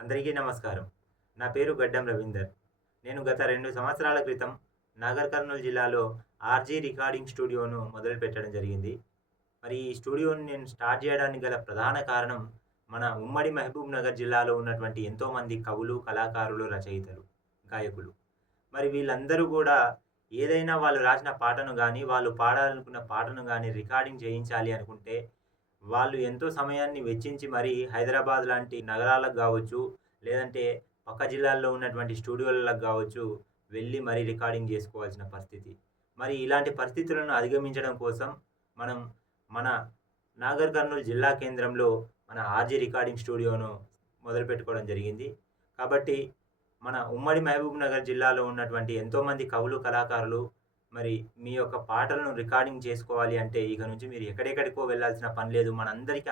అందరికీ నమస్కారం. నా పేరు గడ్డం రవీందర్. నేను గత 2 సంవత్సరాల క్రితం నాగర్ కర్నూల్ జిల్లాలో ఆర్‌జీ రికార్డింగ్ స్టూడియోను మొదలుపెట్టడం జరిగింది. మరి ఈ స్టూడియోని నేను స్టార్ట్ చేయడానికి గల ప్రధాన కారణం మన ఉమ్మడి మహబూబ్ నగర్ జిల్లాలో ఉన్నటువంటి ఎంతోమంది కవులు, కళాకారులు, రచయితలు, గాయకులు. మరి వీళ్ళందరూ గూడా ఏదైనా వాళ్ళు రాసిన పాటను గానీ, వాళ్ళు పాడాలనుకున్న పాటను గానీ రికార్డింగ్ చేయించాలి అనుకుంటే వాళ్ళు ఎంతో సమయాన్ని వెచ్చించి మరీ హైదరాబాద్ లాంటి నగరాలకు గావచ్చు, లేదంటే పక్క జిల్లాల్లో ఉన్నటువంటి స్టూడియోలకు గావచ్చు, వెళ్లి మరీ రికార్డింగ్ జేసుకోవాల్సిన పరిస్థితి. మరి ఇలాంటి పరిస్థితులను అధిగమించడం కోసం మనం మన నాగర్ కర్నూల్ జిల్లా కేంద్రంలో మన ఆర్‌జీ రికార్డింగ్ స్టూడియోను మొదలుపెట్టుకోవడం జరిగింది. కాబట్టి మన ఉమ్మడి మహబూబ్ నగర్ జిల్లాలో ఉన్నటువంటి ఎంతోమంది కవులు, కళాకారులు మరి మీ యొక్క పాటలను రికార్డింగ్ చేసుకోవాలి అంటే ఇక నుంచి మీరు ఎక్కడెక్కడికో వెళ్ళాల్సిన పని లేదు. మనందరికీ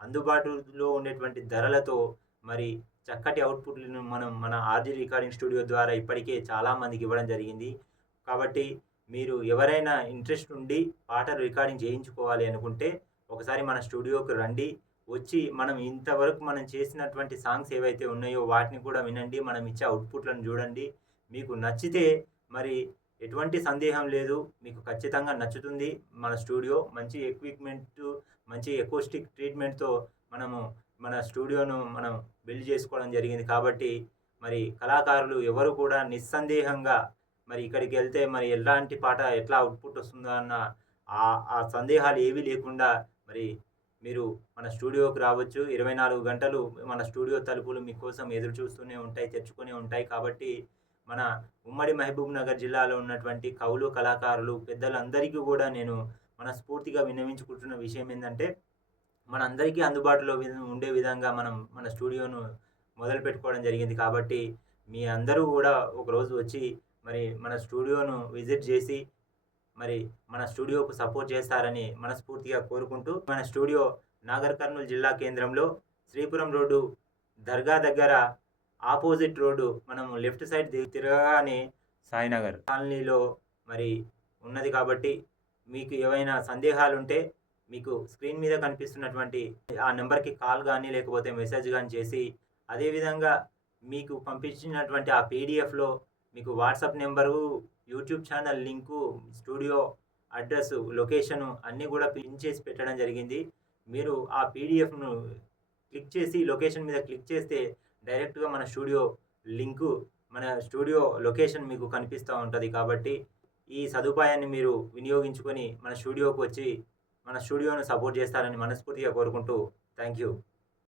అందుబాటులో ఉండేటువంటి ధరలతో మరి చక్కటి అవుట్‌పుట్‌లను మనం మన ఆర్‌జీ రికార్డింగ్ స్టూడియో ద్వారా ఇప్పటికే చాలా మందికి ఇవ్వడం జరిగింది. కాబట్టి మీరు ఎవరైనా ఇంట్రెస్ట్ ఉండి పాటలు రికార్డింగ్ చేయించుకోవాలి అనుకుంటే ఒకసారి మన స్టూడియోకి రండి. వచ్చి మనం ఇంతవరకు మనం చేసినటువంటి సాంగ్స్ ఏవైతే ఉన్నాయో వాటిని కూడా వినండి. మనం ఇచ్చే అవుట్‌పుట్‌లను చూడండి. మీకు నచ్చితే మరి ఎటువంటి సందేహం లేదు. మీకు ఖచ్చితంగా నచ్చుతుంది. మన స్టూడియో మంచి ఎక్విప్‌మెంటు, మంచి అకౌస్టిక్ ట్రీట్‌మెంట్‌తో మనము మన స్టూడియోను మనం బిల్డ్ చేసుకోవడం జరిగింది. కాబట్టి మరి కళాకారులు ఎవరు కూడా నిస్సందేహంగా మరి ఇక్కడికెళ్తే మరి ఎలాంటి పాట ఎట్లా అవుట్‌పుట్ వస్తుందో అన్న ఆ సందేహాలు ఏవీ లేకుండా మరి మీరు మన స్టూడియోకి రావచ్చు. 24 గంటలు మన స్టూడియో తలుపులు మీకోసం ఎదురు చూస్తూనే ఉంటాయి, తెరుచుకునే ఉంటాయి. కాబట్టి మన ఉమ్మడి మహబూబ్ నగర్ జిల్లాలో ఉన్నటువంటి కవులు, కళాకారులు, పెద్దలందరికీ గూడా నేను మనస్ఫూర్తిగా విన్నవించుకుంటున్న విషయం ఏందంటే, మనందరికీ అందుబాటులో ఉండే విధంగా మనం మన స్టూడియోను మొదలుపెట్టుకోవడం జరిగింది. కాబట్టి మీ అందరూ గూడా ఒకరోజు వచ్చి మరి మన స్టూడియోను విజిట్ జేసి మరి మన స్టూడియోకు సపోర్ట్ చేస్తారని మనస్ఫూర్తిగా కోరుకుంటూ, మన స్టూడియో నాగర్ కర్నూల్ జిల్లా కేంద్రంలో శ్రీపురం రోడ్డు దర్గా దగ్గర ఆపోజిట్ రోడ్డు మనం లెఫ్ట్ సైడ్ తిరగగానే సాయినగర్ కాలనీలో మరి ఉన్నది. కాబట్టి మీకు ఏవైనా సందేహాలుంటే మీకు స్క్రీన్ మీద కనిపిస్తున్నటువంటి ఆ నెంబర్‌కి కాల్ గానీ, లేకపోతే మెసేజ్ గానీ చేసి, అదేవిధంగా మీకు పంపించినటువంటి ఆ పీడీఎఫ్‌లో మీకు WhatsApp number, YouTube channel link, studio address, location అన్నీ గూడా పిన్ చేసి పెట్టడం జరిగింది. మీరు ఆ పీడీఎఫ్‌ను క్లిక్ చేసి లొకేషన్ మీద క్లిక్ చేస్తే డైరెక్ట్‌గా మన స్టూడియో లింకు, మన స్టూడియో లొకేషన్ మీకు కనిపిస్తా ఉంటది. కాబట్టి ఈ సదుపాయాన్ని మీరు వినియోగించుకొని మన స్టూడియోకి వచ్చి మన స్టూడియోను సపోర్ట్ చేస్తారని మనస్ఫూర్తిగా కోరుకుంటూ థాంక్ యూ.